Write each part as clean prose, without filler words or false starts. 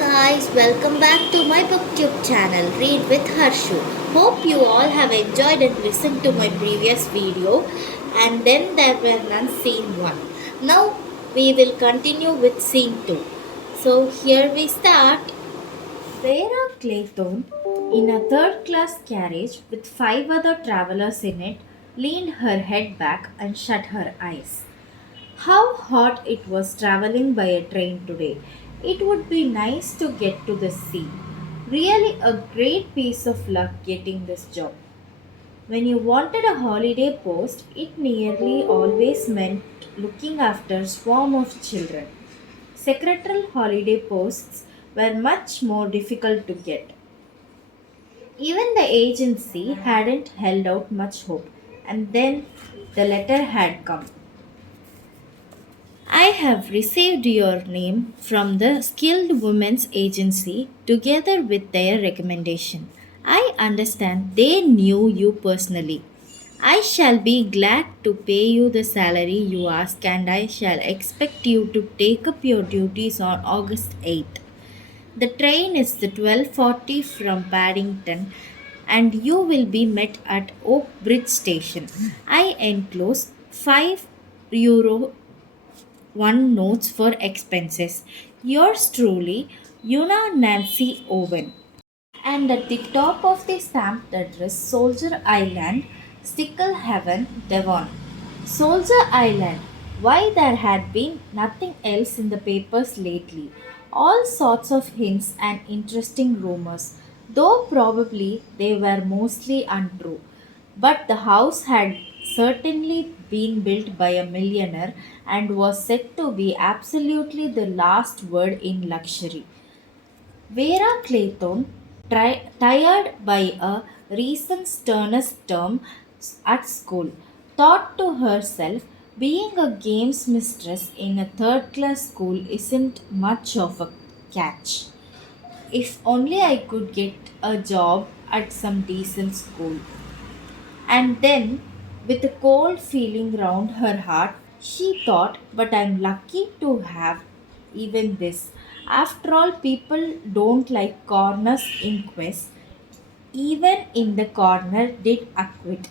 guys, welcome back to my booktube channel Read with Harshu. Hope you all have enjoyed and listened to my previous video, and then there were none scene 1. Now we will continue with scene 2. So here we start. Vera Clayton, in a third class carriage with 5 other travelers in it, leaned her head back and shut her eyes. How hot it was traveling by a train today. It would be nice to get to the sea. Really a great piece of luck getting this job. When you wanted a holiday post, it nearly always meant looking after a swarm of children. Secretarial holiday posts were much more difficult to get. Even the agency hadn't held out much hope, and then the letter had come. I have received your name from the Skilled Women's Agency together with their recommendation. I understand they knew you personally. I shall be glad to pay you the salary you ask, and I shall expect you to take up your duties on August 8th. The train is the 12:40 from Paddington and you will be met at Oak Bridge station. I enclose €5 one notes for expenses. Yours truly, Una Nancy Owen. And at the top of the stamped address, Soldier Island, Stickle Heaven, Devon. Soldier Island. Why there had been nothing else in the papers lately. All sorts of hints and interesting rumors, though probably they were mostly untrue. But the house had certainly been built by a millionaire and was said to be absolutely the last word in luxury. Vera Clayton, tired by a recent sternest term at school, thought to herself, being a games mistress in a third class school isn't much of a catch. If only I could get a job at some decent school. And then, with a cold feeling round her heart, she thought, but I'm lucky to have even this. After all, people don't like corners inquests. Even in the corner did acquit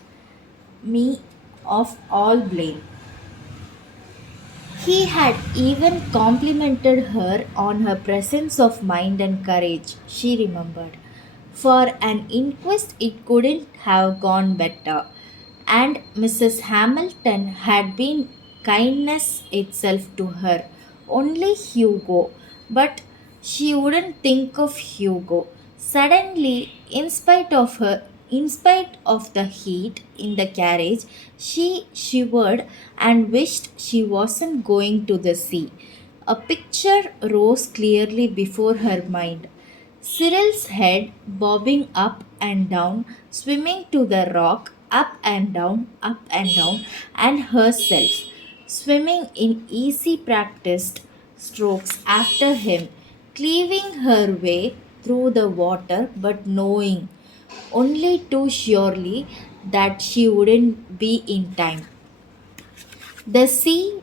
me of all blame. He had even complimented her on her presence of mind and courage, she remembered. For an inquest, it couldn't have gone better, and Mrs. Hamilton had been kindness itself to her. Only Hugo, but she wouldn't think of Hugo. Suddenly, in spite of the heat in the carriage, she shivered and wished she wasn't going to the sea. A picture rose clearly before her mind. Cyril's head bobbing up and down, swimming to the rock, up and down, and herself swimming in easy practiced strokes after him, cleaving her way through the water, but knowing only too surely that she wouldn't be in time. The sea,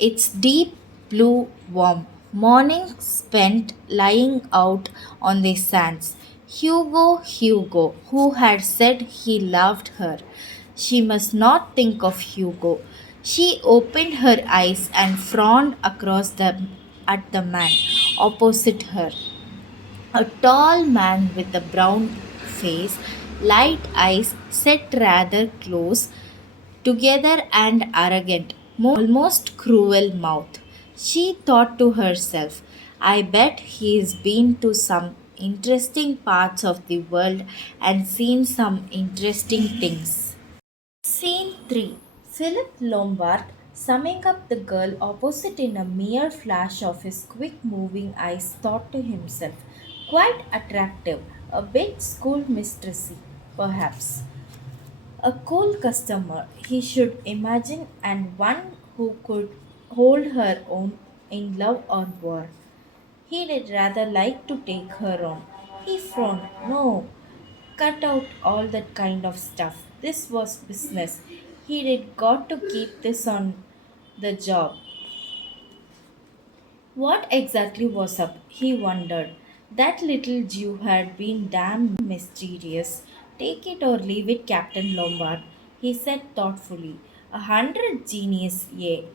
its deep blue warm, morning spent lying out on the sands. Hugo, who had said he loved her. She must not think of Hugo. She opened her eyes and frowned across at the man opposite her. A tall man with a brown face, light eyes set rather close together and arrogant, almost cruel mouth. She thought to herself, I bet he's been to some interesting parts of the world and seen some interesting things. Scene 3. Philip Lombard, summing up the girl opposite in a mere flash of his quick moving eyes, thought to himself, quite attractive, a bit schoolmistressy, perhaps. A cool customer, he should imagine, and one who could hold her own in love or war. He did rather like to take her on. He frowned. No, cut out all that kind of stuff. This was business. He did got to keep this on the job. What exactly was up? He wondered. That little Jew had been damn mysterious. Take it or leave it, Captain Lombard, he said thoughtfully. 100 genius, yea.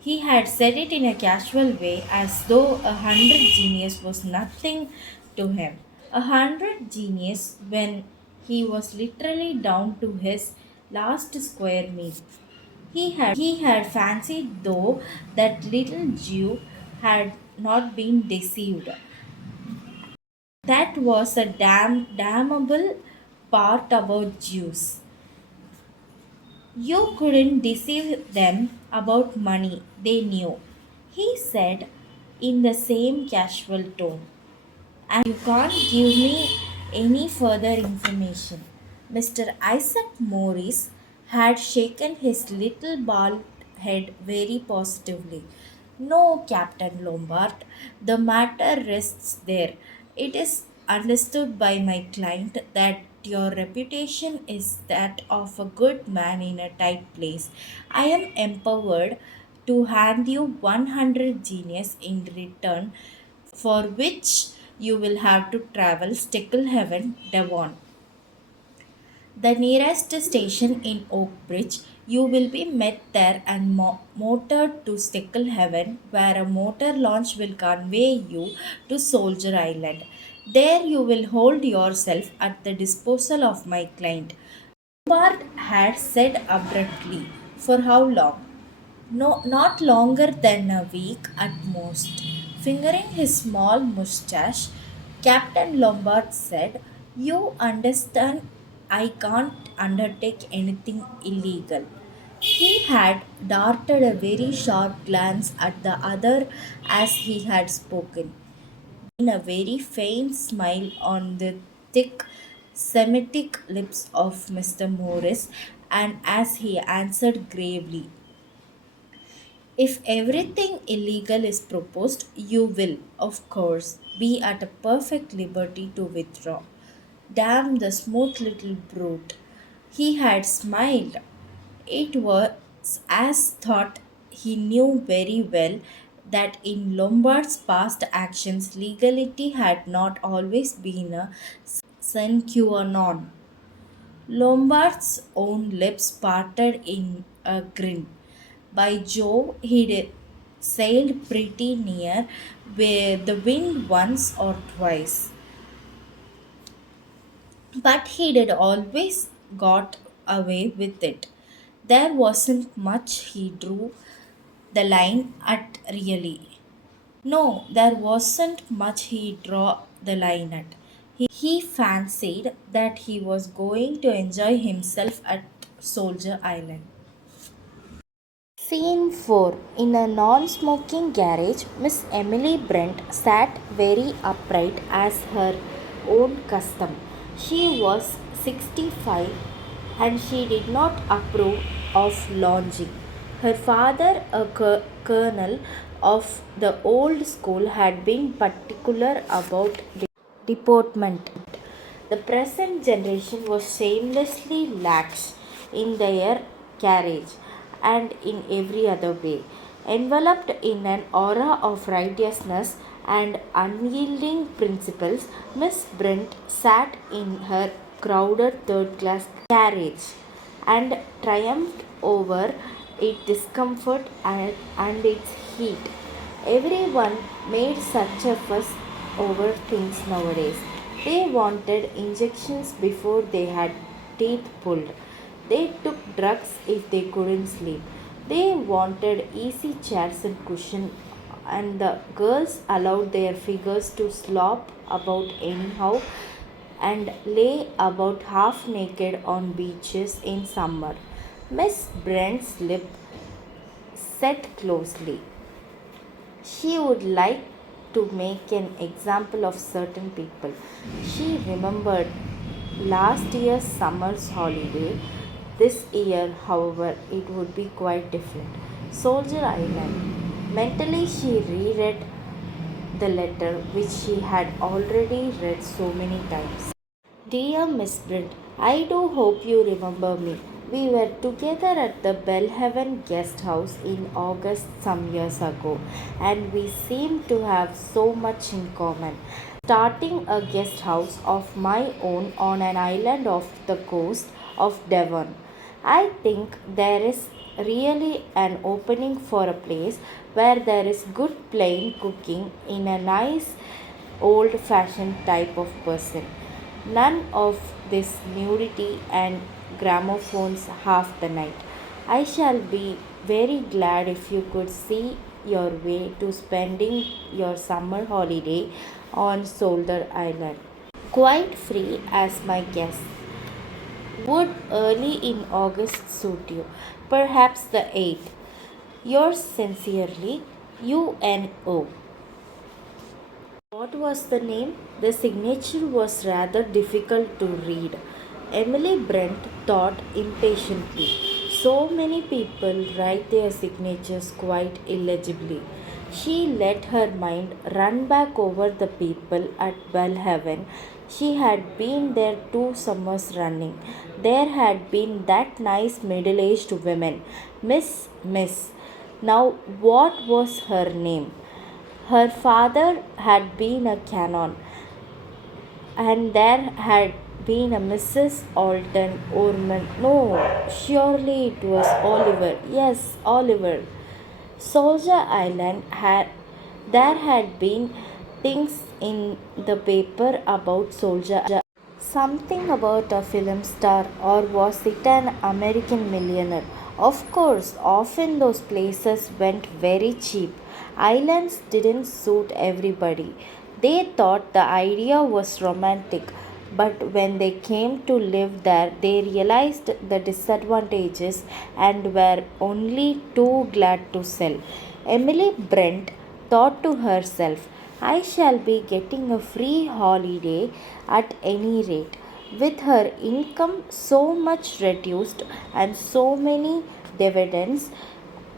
He had said it in a casual way, as though 100 genius was nothing to him. 100 genius when he was literally down to his last square meal. He had fancied, though, that little Jew had not been deceived. That was a damnable part about Jews. You couldn't deceive them about money, they knew, he said in the same casual tone. And you can't give me any further information. Mr. Isaac Morris had shaken his little bald head very positively. No, Captain Lombard, the matter rests there. It is understood by my client that your reputation is that of a good man in a tight place. I am empowered to hand you 100 genius in return, for which you will have to travel Sticklehaven, Devon, the nearest station in Oakbridge. You will be met there and motored to Sticklehaven, where a motor launch will convey you to Soldier Island. There you will hold yourself at the disposal of my client. Bart had said abruptly, for how long? No, not longer than a week at most. Fingering his small mustache, Captain Lombard said, "You understand, I can't undertake anything illegal." He had darted a very sharp glance at the other as he had spoken, in a very faint smile on the thick Semitic lips of Mr. Morris, and as he answered gravely, "If everything illegal is proposed, you will, of course, be at a perfect liberty to withdraw." Damn the smooth little brute. He had smiled. It was as thought he knew very well that in Lombard's past actions, legality had not always been a sine qua non. Lombard's own lips parted in a grin. By Jove, he'd sailed pretty near where the wind once or twice, but he'd always got away with it. There wasn't much he drew the line at, really. No, there wasn't much he drew the line at. He fancied that he was going to enjoy himself at Soldier Island. Scene 4. In a non smoking garage, Miss Emily Brent sat very upright as her own custom. She was 65 and she did not approve of lounging. Her father, a colonel of the old school, had been particular about deportment. The present generation was shamelessly lax in their carriage and in every other way. Enveloped in an aura of righteousness and unyielding principles, Miss Brent sat in her crowded third class carriage and triumphed over its discomfort and its heat. Everyone made such a fuss over things nowadays. They wanted injections before they had teeth pulled. They took drugs if they couldn't sleep. They wanted easy chairs and cushions, and the girls allowed their figures to slop about anyhow and lay about half naked on beaches in summer. Miss Brent's lip set closely. She would like to make an example of certain people. She remembered last year's summer's holiday. This year, however, it would be quite different. Soldier Island. Mentally, she reread the letter which she had already read so many times. Dear Miss Brent, I do hope you remember me. We were together at the Bellhaven guest house in August some years ago, and we seem to have so much in common. Starting a guest house of my own on an island off the coast of Devon. I think there is really an opening for a place where there is good plain cooking in a nice old fashioned type of person. None of this nudity and gramophones half the night. I shall be very glad if you could see your way to spending your summer holiday on Soldier Island. Quite free as my guest. Would early in August suit you? Perhaps the 8th. Yours sincerely, UNO. What was the name? The signature was rather difficult to read. Emily Brent thought impatiently. So many people write their signatures quite illegibly. She let her mind run back over the people at Bellhaven. She had been there 2 summers running. There had been that nice middle aged woman, Miss. Now, what was her name? Her father had been a canon, and there had been a Mrs. Alton Ormond. No, surely it was Oliver. Yes, Oliver. Soldier Island had there had been things in the paper about Soldier. Something about a film star, or was it an American millionaire? Of course, often those places went very cheap. Islands didn't suit everybody. They thought the idea was romantic, but when they came to live there, they realized the disadvantages and were only too glad to sell. Emily Brent thought to herself, I shall be getting a free holiday at any rate. With her income so much reduced and so many dividends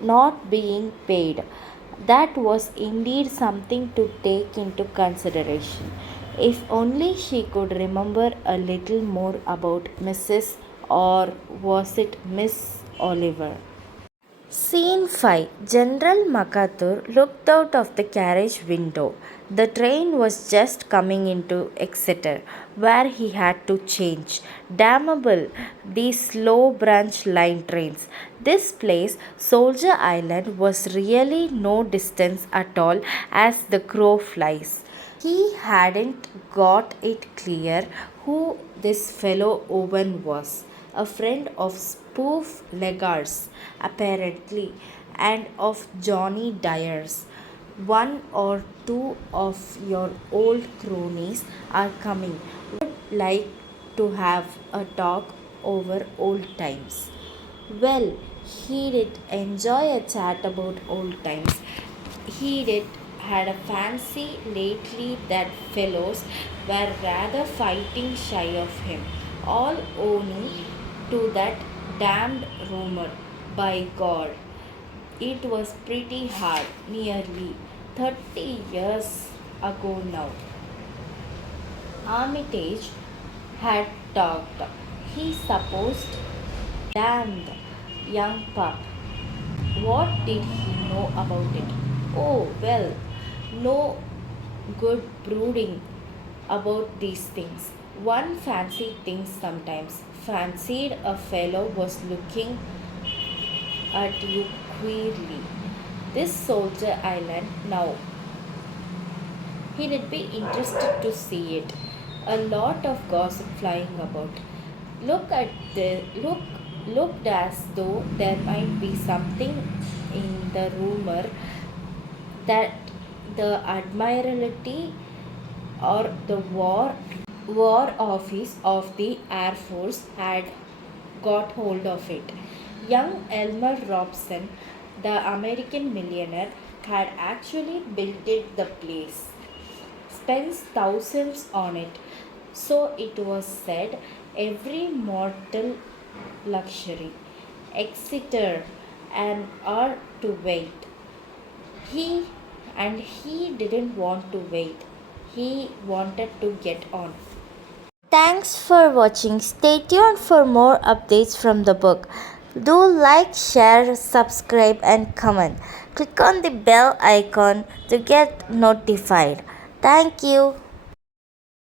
not being paid, that was indeed something to take into consideration. If only she could remember a little more about Mrs. or was it Miss Oliver? Scene 5. General MacArthur looked out of the carriage window. The train was just coming into Exeter, where he had to change. Damnable, these slow branch line trains. This place, Soldier Island, was really no distance at all as the crow flies. He hadn't got it clear who this fellow Owen was. A friend of Spoof Legar's, apparently, and of Johnny Dyer's. One or two of your old cronies are coming. Would like to have a talk over old times. Well, he did enjoy a chat about old times. He did had a fancy lately that fellows were rather fighting shy of him, all owing to that damned rumor. By God, it was pretty hard, nearly 30 years ago now. Armitage had talked. He supposed, damned young pup. What did he know about it? Oh, well, no good brooding about these things. One fancied things sometimes. Fancied a fellow was looking at you queerly. This soldier island now. He'd be interested to see it. A lot of gossip flying about. Look at the look looked as though there might be something in the rumor that the Admiralty or the War Office of the Air Force had got hold of it. Young Elmer Robson, the American millionaire, had actually built it the place, spends thousands on it. So it was said every mortal luxury, Exeter, and are to wait. He he didn't want to wait. He wanted to get on. Thanks for watching. Stay tuned for more updates from the book. Do like, share, subscribe, and comment. Click on the bell icon to get notified. Thank you.